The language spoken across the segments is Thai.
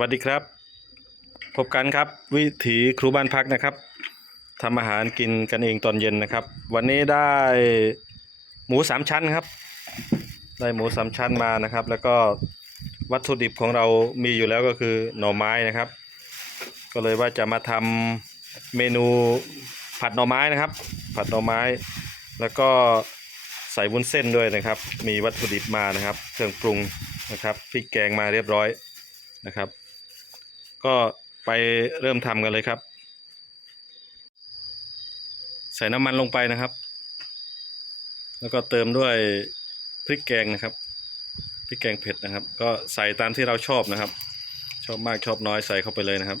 วัสดีครับ พบกันครับ วิถีครูบ้านพักนะครับทำอาหารกินกันเองตอนเย็นนะครับ วันนี้ได้หมูสามชั้นครับ ได้หมูสามชั้นมานะครับ แล้วก็วัตถุดิบของเรามีอยู่แล้วก็คือหน่อไม้นะครับ ก็เลยว่าจะมาทำเมนูผัดหน่อไม้นะครับ ผัดหน่อไม้ แล้วก็ใส่วุ้นเส้นด้วยนะครับ มีวัตถุดิบมานะครับ เครื่องปรุงนะครับพริกแกงมาเรียบร้อยนะครับ ก็ไปเริ่มทำกันเลยครับ ใส่น้ำมันลงไปนะครับ แล้วก็เติมด้วยพริกแกงนะครับพริกแกงเผ็ดนะครับ ก็ใส่ตามที่เราชอบนะครับ ชอบมากชอบน้อยใส่เข้าไปเลยนะครับ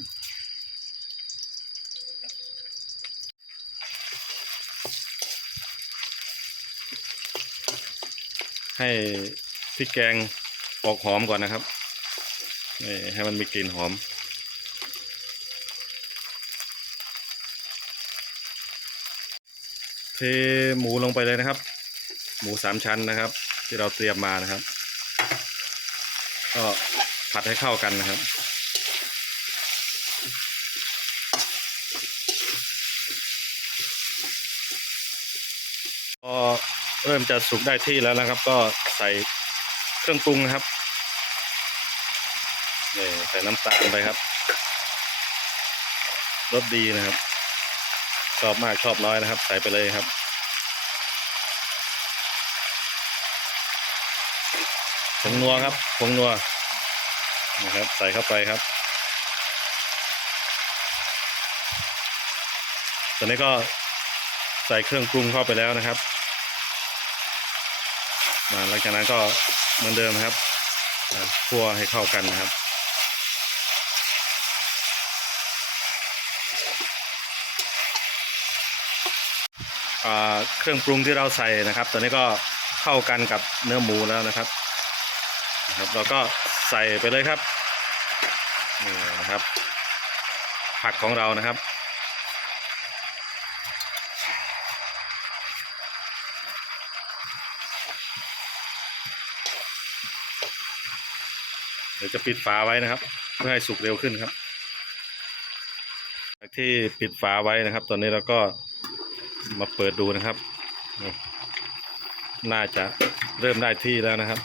ให้พริกแกงออกหอมก่อนนะครับนี่ให้มันมีกลิ่นหอม เทหมูลงไปเลยนะครับ หมูสามชั้นนะครับ ที่เราเตรียมมานะครับ ก็ผัดให้เข้ากันนะครับพอเริ่มจะสุกได้ที่แล้วนะครับ ก็ใส่เครื่องปรุงนะครับนี่ใส่น้ำตาลไปครับรสดีนะครับ ชอบมากชอบน้อยนะครับ ใส่ไปเลยครับผงนัวครับผงนัวนะครับ ใส่เข้าไปครับตอนนี้ก็ใส่เครื่องปรุงเข้าไปแล้วนะครับหลังจากนั้นก็เหมือนเดิมนะครับคั่วให้เข้ากันนะครับ เครื่องปรุงที่เราใส่นะครับ ตอนนี้ก็เข้ากันกับเนื้อหมูแล้วนะครับนะครับ เราก็ใส่ไปเลยครับนี่นะครับ ผักของเรานะครับเดี๋ยวจะปิดฝาไว้นะครับ เพื่อให้สุกเร็วขึ้นครับ ที่ปิดฝาไว้นะครับ ตอนนี้เราก็ มาเปิดดูนะครับ น่าจะเริ่มได้ที่แล้วนะครับ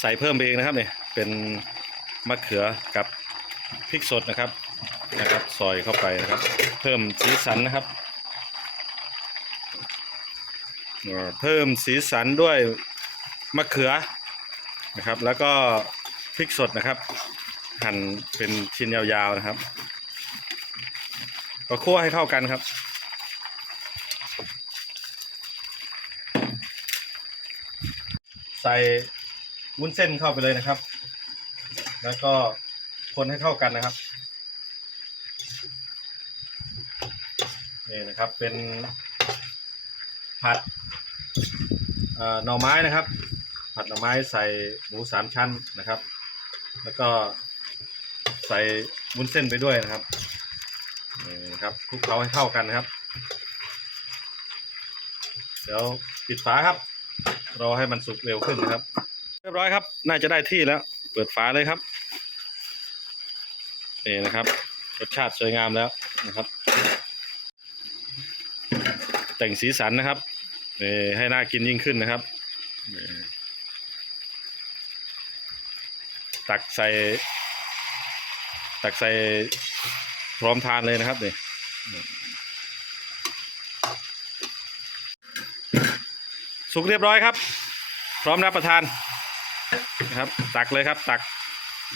ใส่เพิ่มเองนะครับเนี่ยเป็นมะเขือกับพริกสดนะครับนะครับซอยเข้าไปนะครับ เพิ่มสีสันนะครับ เพิ่มสีสันด้วยมะเขือนะครับ แล้วก็พริกสดนะครับ หั่นเป็นชิ้นยาวๆนะครับ ก็คั่วให้เข้ากันครับใส่วุ้นเส้นเข้าไปเลยนะครับ แล้วก็คนให้เข้ากันนะครับ นี่นะครับ เป็นผัดเอ่อหน่อไม้นะครับ ผัดหน่อไม้ใส่หมูสามชั้นนะครับ แล้วก็ใส่วุ้นเส้นไปด้วยนะครับ ครับคลุกเคล้าให้เข้ากันนะครับ เดี๋ยวปิดฝาครับ รอให้มันสุกเร็วขึ้นนะครับ เรียบร้อยครับ น่าจะได้ที่แล้ว เปิดฝาเลยครับนี่นะครับรสชาติสวยงามแล้วนะครับ แต่งสีสันนะครับนี่ให้น่ากินยิ่งขึ้นนะครับตักใส่ ตักใส่ พร้อมทานเลยนะครับเนี่ยสุกเรียบร้อยครับ พร้อมรับประทานนะครับ ตักเลยครับ ตัก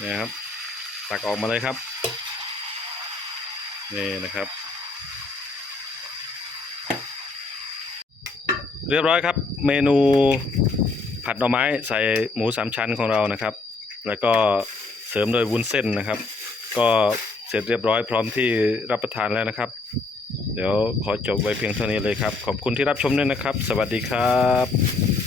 นี่ครับ ตักออกมาเลยครับนี่นะครับ เรียบร้อยครับ เมนูผัดหน่อไม้ใส่หมูสามชั้นของเรานะครับ แล้วก็เสริมโดวยวุ้นเส้นนะครับ ก็ ร็จเรียบร้อยพร้อมที่รับประทานแล้วนะครับ เดี๋ยวขอจบไว้เพียงเท่านี้เลยครับ ขอบคุณที่รับชมด้วยนะครับ สวัสดีครับ